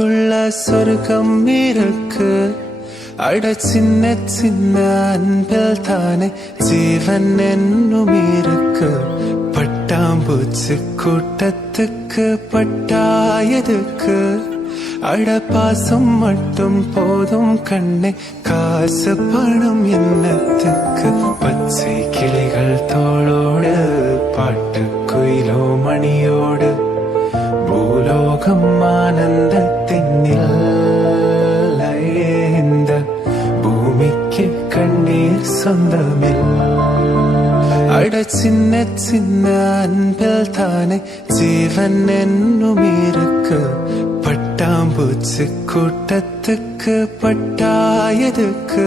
உனக்குள்ள சொர்க்கம் இருக்கு. அட சின்ன சின்ன அன்பில் தானே ஜீவன் என்னும் இருக்கு. பட்டாம்பூச்சி கூட்டத்துக்கு பட்டாயதுக்கு அட பாசம் மட்டும் போதும் கண்ணே. காசு பணம் என்னத்துக்கு? பச்சை கிளிகள் தோளோடு பாட்டு குயிலோ மணியோடு. பூலோகம் ஆனந்த எல்லையே இந்த பூமிக்கு கண்ணீர் சொந்தமில்லை அட சின்ன சின்ன அன்பில் தானே ஜீவன் என்னும் இருக்கு பட்டாம்பூச்சி கூட்டத்துக்கு பட்டாயதுக்கு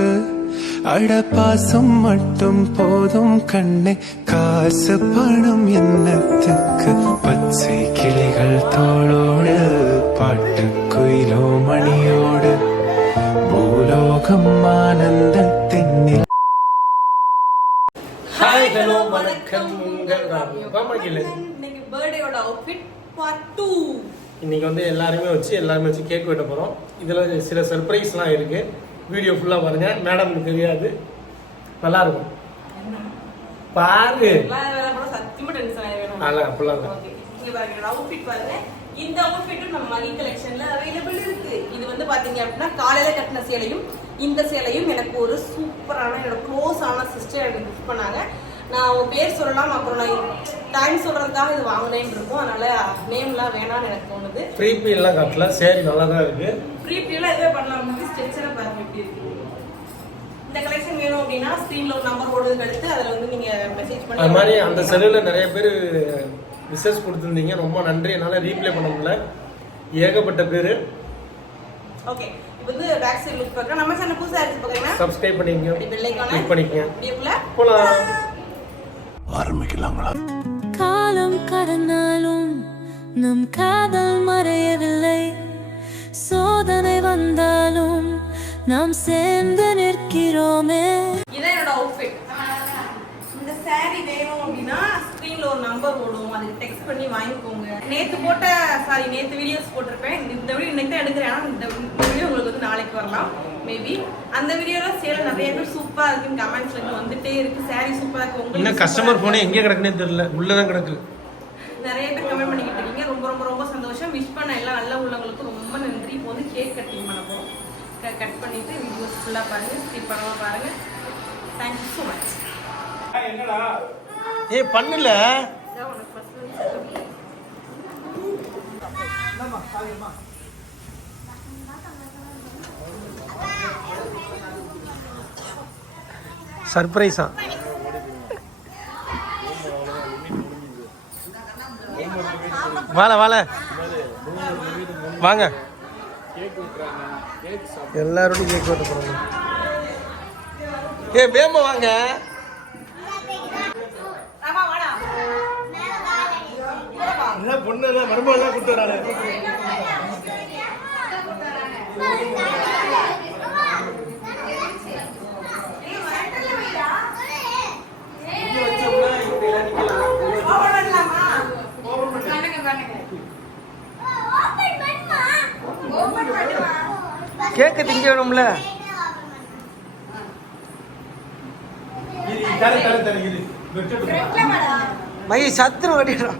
அட பாசம் மட்டும் போதும் கண்ணே காசு பணம் என்னத்துக்கு பச்சை கிளிகள் தோளோடு பாட்டு குயிலோ மணியோடு பூலோகம் ஆனந்தத்தின் ஹாய் ஹலோ வணக்கம். உங்கள் இன்னைக்கு பர்த்டேயோட அவுட்ஃபிட் பார்ட் டூ இன்னைக்கு வந்து எல்லாருமே வச்சு எல்லாருமே வச்சு கேக் வெட்ட போகிறோம் இதில் சில சர்ப்ரைஸ்லாம் இருக்கு. வீடியோ ஃபுல்லாக பாருங்க. மேடம்க்கு தெரியாது. நல்லா இருக்கும். பாரு சத்தியமா டென்ஷன் ஆயிடும் நல்லா அப்படிலாம் இல்லை ஓகே இங்க பாருங்க அவுட்ஃபிட் பாருங்க. இந்த அவுட்ஃபிட்டும் நம்ம மகி கலெக்ஷன்ல அவைலபிள் இருக்கு. இது வந்து பாத்தீங்க அப்படின்னா காலையில கட்டின சேலையும் இந்த சேலையும் எனக்கு ஒரு சூப்பரான என்னோட க்ளோஸ் ஆன சிஸ்டர் எனக்கு கிஃப்ட் பண்ணாங்க. நான் அவங்க பேர் சொல்லலாம் அப்புறம் நான் டைம் சொல்றதுக்காக இது வாங்கினேன்னு இருக்கும். அதனால நேம்லாம் வேணாம்னு எனக்கு தோணுது. ஃப்ரீ எல்லாம் காட்டல சரி நல்லா தான் இருக்கு ப்ரீ ப்ரீல எதுவே பண்ணலாம் ஸ்ட்ரெச்சரை பாருங்க எப்படி இருக்கு. இந்த கலெக்ஷன் வேணும் அப்படின்னா ஸ்க்ரீன்ல ஒரு நம்பர் போடுறதுக்கு அடுத்து அதுல வந்து நீங்க மெசேஜ் பண்ணி அது மாதிரி அந்த செல்லில் நிறைய பேர் ரிசர்ச் கொடுத்துருந்தீங்க. ரொம்ப நன்றி. என்னால் ரீப்ளே பண்ண முடியல. ஏகப்பட்ட பேர். ஓகே இப்போ வந்து பேக் சைடு லுக் பார்க்கலாம். நம்ம சேனல் புதுசா இருக்கு பாத்தீங்கன்னா சப்ஸ்கிரைப் பண்ணிக்கங்க. அப்படி பெல் ஐகானை கிளிக் பண்ணிக்கங்க. போலாம். காலம் கடந்தாலும் நம் காதல் மறையவில்லை. சோதனை வந்தாலும் நாம் சேர்ந்து நிற்கிறோமே. இதான் என்னோட அவுட்ஃபிட் இந்த saree வேணும் அப்படின்னா ஸ்க்ரீன்ல ஒரு நம்பர் ஓடும் அதுக்கு டெக்ஸ்ட் பண்ணி வாங்கிக்கோங்க. நேத்து போட்ட சாரி நேத்து வீடியோஸ் போட்டிருப்பேன். இந்த வீடியோ இன்னைக்கு தான் எடுக்கிறேன். ஆனா இந்த வீடியோ உங்களுக்கு வந்து நாளைக்கு வரலாம். மேபி அந்த வீடியோல சேலை நிறைய பேர் சூப்பரா இருக்குன்னு கமெண்ட்ஸ்ல இருந்து வந்துட்டே இருக்கு. Saree சூப்பரா இருக்கு. உங்களுக்கு கஸ்டமர். ஃபோனே எங்கே கிடக்குனே தெரியல. உள்ளதான் கிடக்கு. நிறைய பேர் கமெண்ட் பண்ணிக்கிட்டு இருக்கீங்க. ரொம்ப ரொம்ப ரொம்ப சந்தோஷம். விஷ் பண்ண எல்லா நல்ல உள்ளவங்களுக்கும் ரொம்ப நன்றி. இப்போ வந்து கேக் கட்டிங் பண்ண போகிறோம் கட் பண்ணிட்டு வீடியோஸ் ஃபுல்லாக பாருங்க. ஸ்கிப் பண்ணாம பாருங்க. தேங்க்யூ ஸோ மச் ஏய் பண்ணல. சர்ப்ரைஸா? வாழ வாழ வாங்க. எல்லாரோடையும் கேக் வெட்ட போறாங்க ஏ வேம வாங்க. பொண்ணு எல்லாம் மருமகள் எல்லாம் கூட்டு வராரு கேக்கு திங்க வேணும்ல? மைய சத்துரு கட்டிடுறான்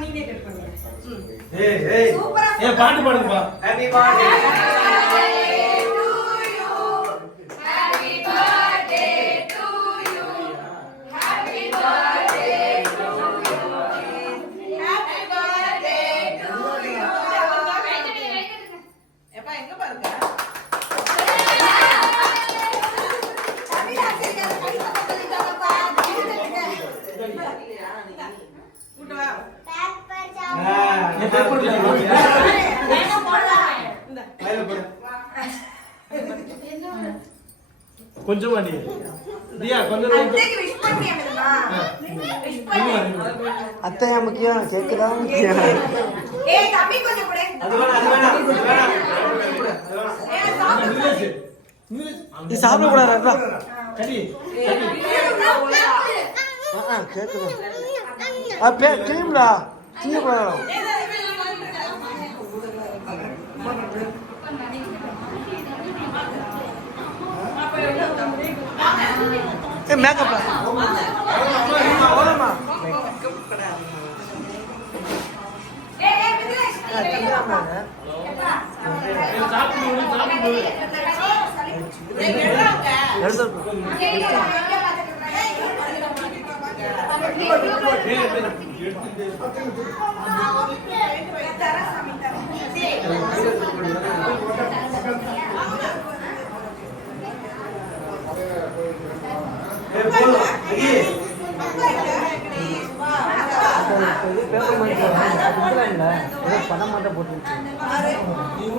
நீனே கட் பண்ணுங்க ஏய் ஏய். ஏய் பாட்டு பாடுங்கப்பா. Happy birthday Happy birthday to you. Happy birthday வேணா போடலாம். இந்த. கொஞ்சமா நீ தியா கொஞ்சம். அத்தையா முக்கியம் கேக்கு தான் முக்கியம் ஏய், தம்பி கொஞ்சம் கொடு. ஏய், சாப்பிடு. நில்லுச்சு. நில்லுச்சு. நீ சாப்பிடக்கூடாது அதான். கடி ஆ கேக்கு தான் ஆ பே கிரீம்டா திங்கக்கூடாது ஏ மேக்கப் அவ்வளோமா ஏய், ஏய், மிதிலேஷ், நீ வெளிய வாப்பா. எப்பா? சாப்பிட்டு விடு, சாப்பிட்டு விடு. ஏய், எடுறாங்க. எடுத்து ஏய், இங்க வா, இங்க பாத்துக்கிறேன். ஏய், ஏய், எடுத்துட்டு. தரேன் சாமி, தரேன். பேப்பர் மாதிரி இல்லை ஏதோ படம் மட்டும் போட்டுருந்துச்சு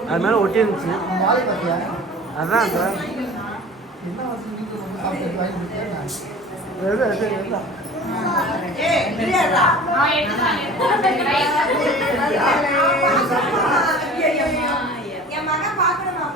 அது மேலே ஒட்டி இருந்துச்சு அதான் சார். என் மகன் பார்க்கணும்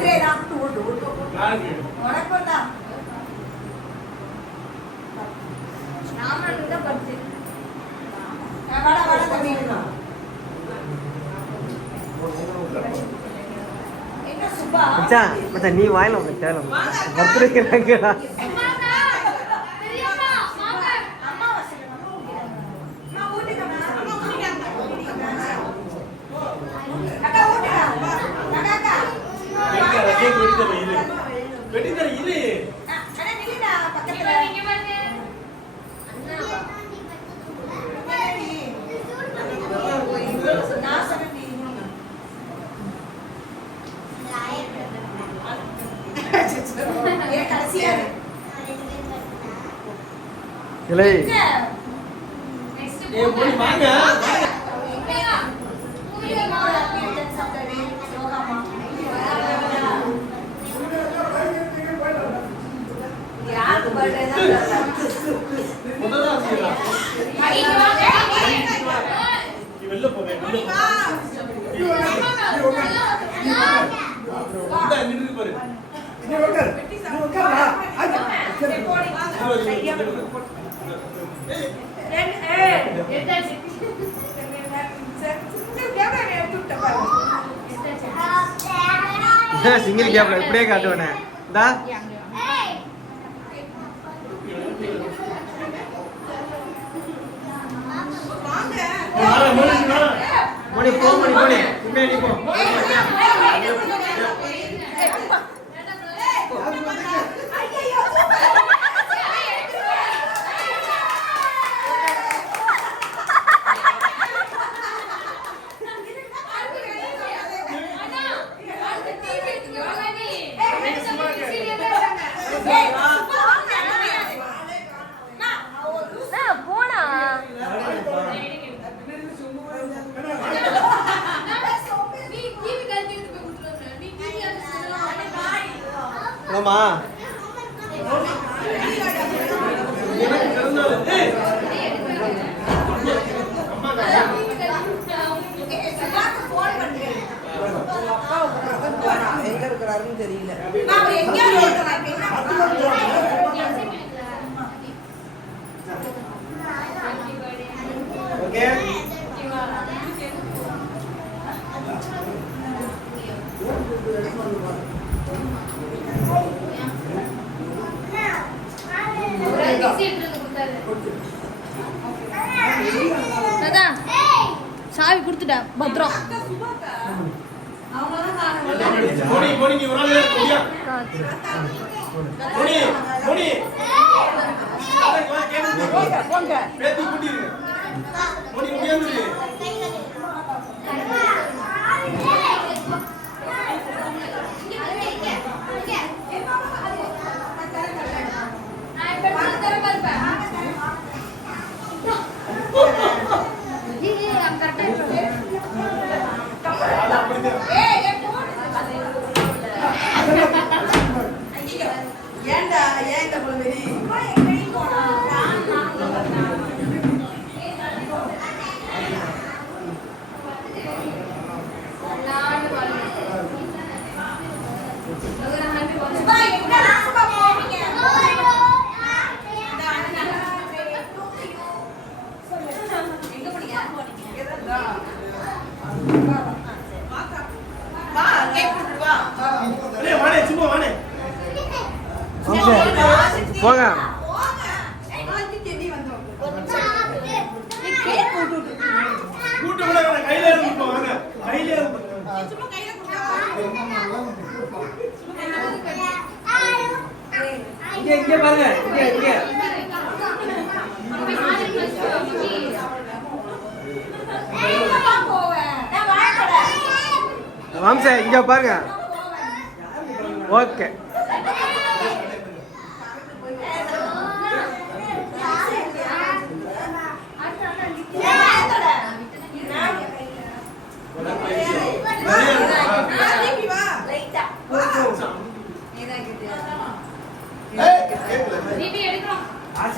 birthday தான். யாருக்கு? உனக்கும் தான். ராமனுக்கு தான். ஆ, வாடா, வாடா, தம்பி. என்ன சுப்பா? மச்சான் மச்சான் நீ வாயில உங்க தேவை நாங்கடா அம்மா வச்சிருக்கேன். அம்மா ஊட்டிக்கம்மா. அம்மா ஊட்டிக்காங்க. அக்கா ஊட்டுடா. அக்கா, அக்கா. வெட்டித்தர, கேக் வெட்டித்தர இரு. வெட்டித்தர இரு. ஆ, அண்ணா, நில்லுடா, பக்கத்துல. நான் சொன்னேன்டி. ஏன் கடைசியா இருக்கு? இல்லை ஏய், போய் வாங்க. யாருக்கு birthday தான் முதல்ல செய்யலாம். நீ வெளில போங்க, வெளில போ. இந்தா, நின்னுட்டு பாரு. சிங்கிள் கேப்ல இப்படியே காட்டுவேனே. இந்தா வாடா, மோனிஷ் வா. மணி போ மணி மணி பின்னாடி எங்க இருக்கிறாருன்னு தெரியல ஓகே சாவி கொடுத்துட்டேன் பத்ரம் மோனி மோனி நீ ஒரு ஆள்? மோனி மோனி நாளைக்கு வா, கேட்டு பேத்தி கூட்டிரு மோனி முடியாது ஏன்டா ஏன் இந்த புலவெளி வா கேக் கொடுத்துட்டு வா அடே வாடே சும்மா வாடே போங்க கூட்டு கூட வேணாம், கையில இருந்து வாங்க கையில இருந்து இங்க இங்க பாருங்க. இங்க இங்க. வம்சே இங்க பாருங்க. ஓகே.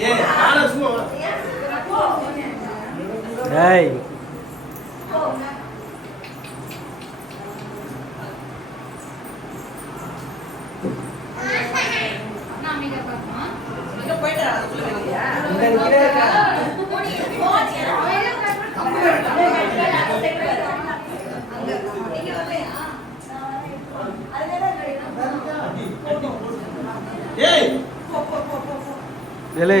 ஏய் நானே சும்மா வா. டேய் ஏய் எலை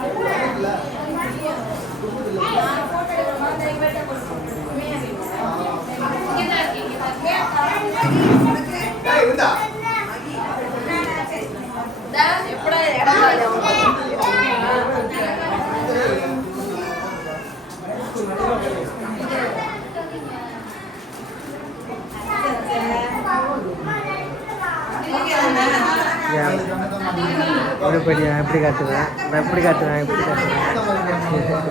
இது எப்படா இடம் எப்படி போய் நான் எப்படி காட்டுவேன்? நான் எப்படி காட்டுவேன் எப்படி காட்டுவேன்?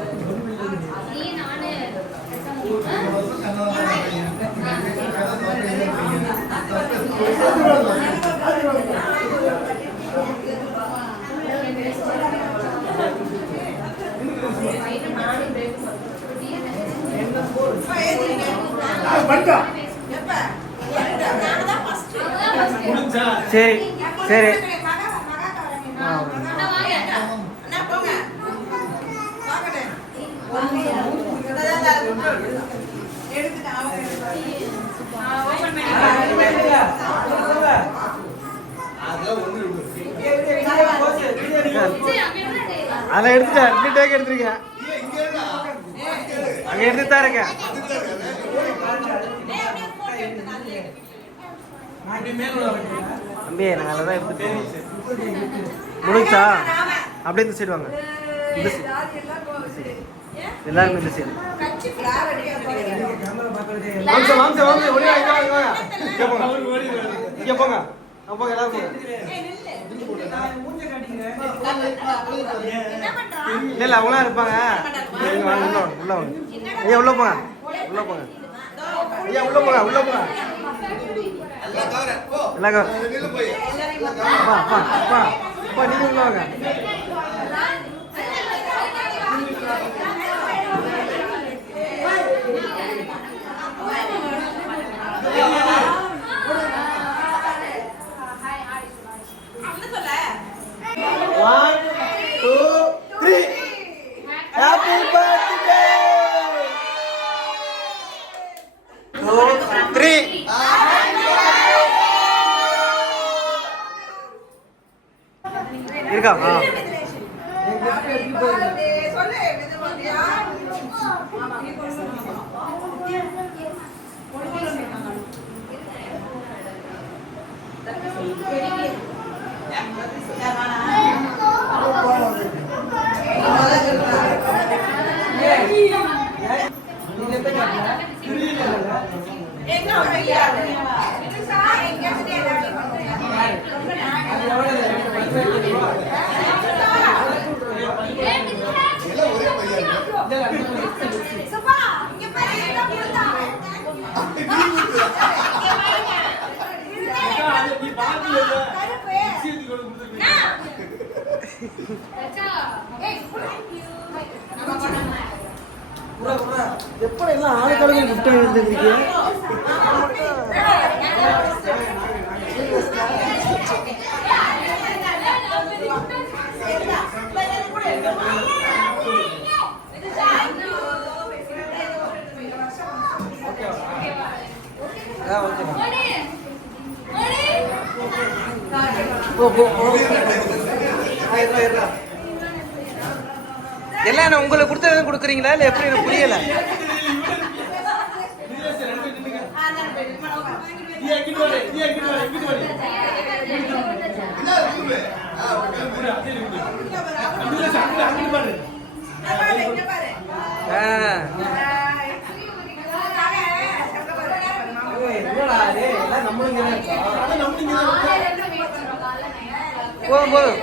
சரி சரி. அதை எடுத்துட்டேன். ரெண்டு டேக் எடுத்துருக்கேன். அங்கே எடுத்து தான் இருக்கேன். தம்பி நான் அதை தான் எடுத்துட்டேன் முடிச்சா அப்படியே இந்த சைடு வாங்க. இந்த சைடு எல்லாருமே இந்த சைடு வாங்க வாங்க வாங்க. ஒரே வாங்க வாங்க. வாங்க போங்க. அவருக்கு இங்கே போங்க. போங்க. எல்லாரும் இல்ல இல்ல அவங்களாம் இருப்பாங்க. உள்ள உள்ள வாங்க. ஐயா உள்ள போங்க. உள்ள போங்க. ஐயா உள்ள போங்க உள்ள போங்க. எல்லாம் கவர் அப்பா அப்பா அப்பா அப்பா நீங்க உள்ள வாங்க என்ன சொல்ல one two three happy birthday two three இருக்கா ஆ சொல்லு இது மாதிரியா எங்க ஐயா எங்க சுபா இங்க பாரு எங்க கொடுத்தா எப்படி எல்லாம் ஆளுக்காளுங்க கிஃப்ட் எழுதிருக்கீங்க ஆ ஓகே எல்லாம் என்ன உங்களுக்கு கொடுத்தது கொடுக்குறீங்களா? இல்லை எப்படி எனக்கு புரியல? போதும் போதும் வர நீ எங்கிட்டு வர எங்கிட்டு வர அங்கிட்டு பாரு இங்க பாரு ஆ என்னடா இது எல்லாம் நம்மளுங்க போதும் போதும்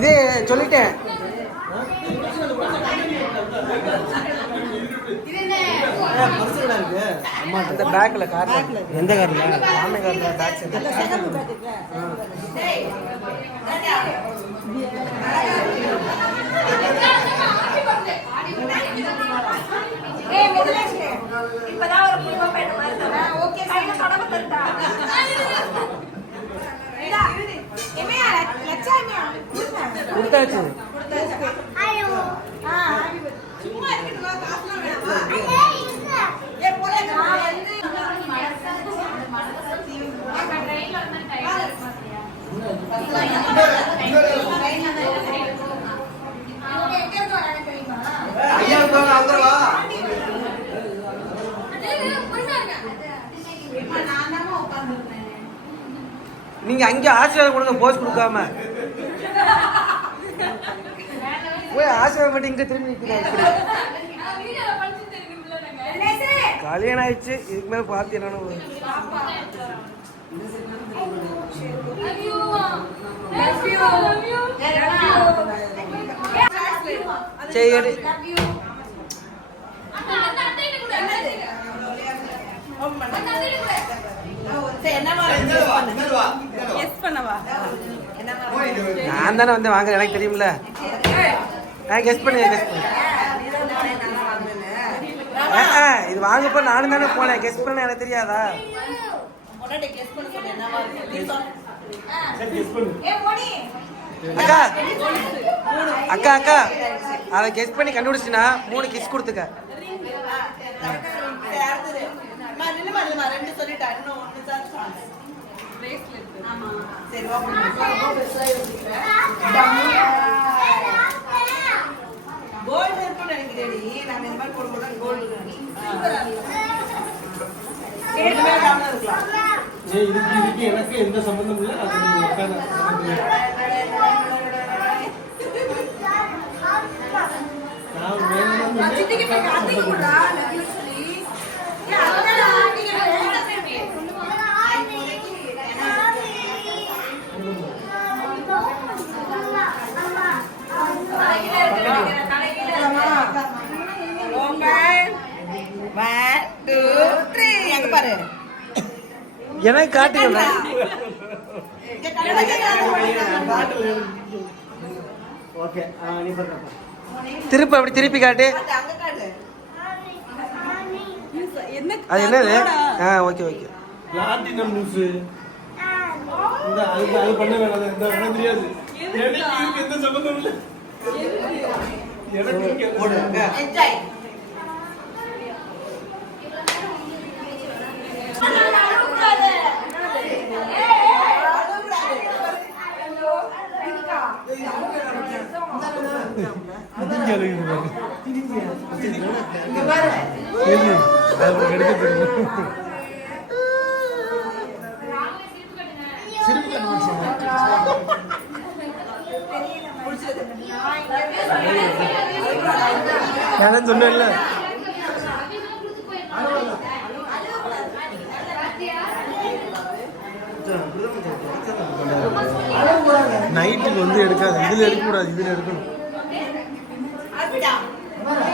இதே சொல்லிட்டேன். அந்த பேக்ல கார்ல எந்த கார்ல மாமே கார்ல பேக் இப்பதான் ஒரு புது பேட் மாதிரி ஓகே கையில தொடங்க தரட்டா இதா எமையா லட்சாமியா கொடுத்தாச்சு ஆ சும்மா இருக்கட்டும் காசுலாம் வேணாமா ஏ போலே ஐயா இருக்காங்க அங்க வா நான் தான் உட்காந்துருந்தேன் நீங்க அங்க ஆசீர்வாதம் கொடுங்க போஸ் கொடுக்காம. போய் ஆசீர்வாதம் மட்டும் இங்க திரும்பி நிக்கிறேன் கல்யாணம் ஆயிடுச்சு இதுக்கு மேல பார்த்து என்னன்னு சரி எடு. எஸ் பண்ணவா? நான் தானே வந்து வாங்க எனக்கு தெரியும்ல. நான் கெஸ்ட் பண்ணி கெஸ்ட் பண்ணி. இது வாங்கப்போ நானும் தானே போனேன். கெஸ்ட் பண்ண எனக்கு தெரியாதா? அக்கா அக்கா அக்கா. அதை கெஸ்ட் பண்ணி கண்டுபிடிச்சுனா மூணு கிஸ் கொடுத்துக்க. ரெண்டு இன்னும் ஒன்று தான் சரி கோல்டு இருக்குன்னு நினைக்கிறேன் நான் இந்த மாதிரி போடும்போது கோல்டு இதுக்கு எனக்கு எந்த சம்பந்தமும் இல்லை அது நீங்க நான் எனக்கு காட்டுங்க திருப்பி அப்படி திருப்பி காட்டு. அது என்னது? ஆ ஓகே ஓகே பிளாட்டினம் நியூஸ் இந்த அது அது பண்ண வேணாம் இந்த எனக்கு தெரியாது. எனக்கு எந்த சம்பந்தமும் இல்லை. எனக்கு போடுங்க என்ஜாய் இதுக்கு எதுக்கு இது பாரு. சரி, அது உனக்கு எடுக்க தெரியும் நான் சொன்னேன்ல. நைட்டுக்கு வந்து எடுக்காது. இதுல எடுக்கக்கூடாது இதுல எடுக்கணும்.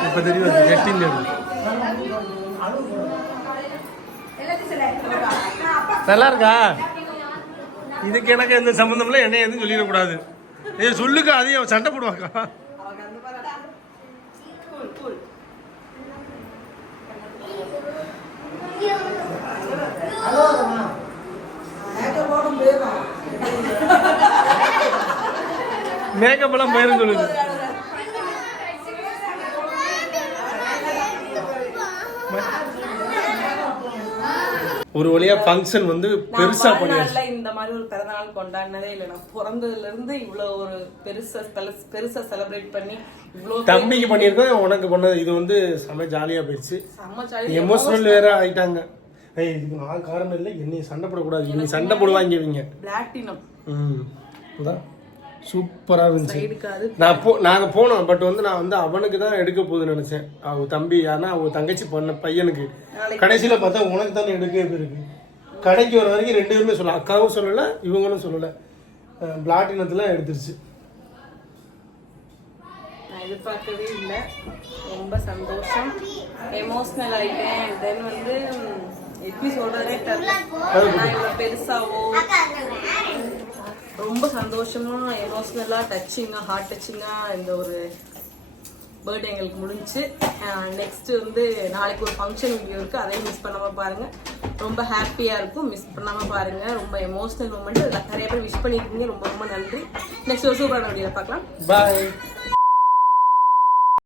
இப்ப தெரியும் எட்டின் நல்லா இருக்கா? இதுக்கு எனக்கு எந்த சம்மந்தம் இல்லை என்ன எதுவும் சொல்லிடக்கூடாது. ஏ சொல்லுக்கா அதையும் சண்டை போடுவாக்கா. மேக்கப் எல்லாம் போயிரும் சொல்லுது. ஒரு வழியா ஃபங்க்ஷன் வந்து பெருசா பண்ணியாச்சு. இந்த மாதிரி ஒரு பிறந்தநாள் கொண்டாடினதே இல்லை. நான் பிறந்ததுல இருந்து இவ்வளவு ஒரு பெருசா பெருசா- செலிப்ரேட் பண்ணி இவ்வளவு தம்பிக்கு பண்ணியிருக்கோம் உனக்கு பண்ணது. இது வந்து செம்ம ஜாலியா போயிடுச்சு. செம்ம எமோஷனல் வேற ஆயிட்டாங்க. ஏய் இதுக்கு நான் காரணம் இல்லை. என்னை சண்டை போடக்கூடாது. இவங்க சண்டை போடுவாங்க இவங்க பிளாட்டினம் ம். அதான் சூப்பரா இருந்துச்சு. நான் போ நாங்கள் போனோம் பட் வந்து நான் வந்து அவனுக்கு தான் எடுக்க போகுதுன்னு நினைச்சேன். அவ தம்பி ஆனா அவ தங்கச்சி பண்ண பையனுக்கு. கடைசியில பார்த்தா உனக்கு தானே எடுக்கவே போயிருக்கு. கடைக்கு வர வரைக்கும் ரெண்டு பேருமே சொல்லல அக்காவும் சொல்லல இவங்களும் சொல்லல. பிளாட்டினத்துல எடுத்துருச்சு. எதிர்பார்க்கவே இல்லை. ரொம்ப சந்தோஷம். எமோஷ்னல் ஆயிட்டேன். தென் வந்து எப்படி சொல்றதே தெரியல. நான் பெருசாவோ? ரொம்ப சந்தோஷமா எமோஷ்னலாக டச்சிங்கா ஹார்ட் டச்சிங்கா இந்த ஒரு பர்த்டே எங்களுக்கு முடிஞ்சு நெக்ஸ்ட் வந்து நாளைக்கு ஒரு ஃபங்க்ஷன் வீடியோ இருக்கு. அதையும் மிஸ் பண்ணாம பாருங்க. ரொம்ப ஹாப்பியா இருக்கும். மிஸ் பண்ணாம பாருங்க. ரொம்ப எமோஷனல் மூமெண்ட் நிறைய பேர் விஷ் பண்ணியிருக்கீங்க. ரொம்ப ரொம்ப நன்றி. நெக்ஸ்ட் ஒரு சூப்பரான வீடியோ பார்க்கலாம். பாய்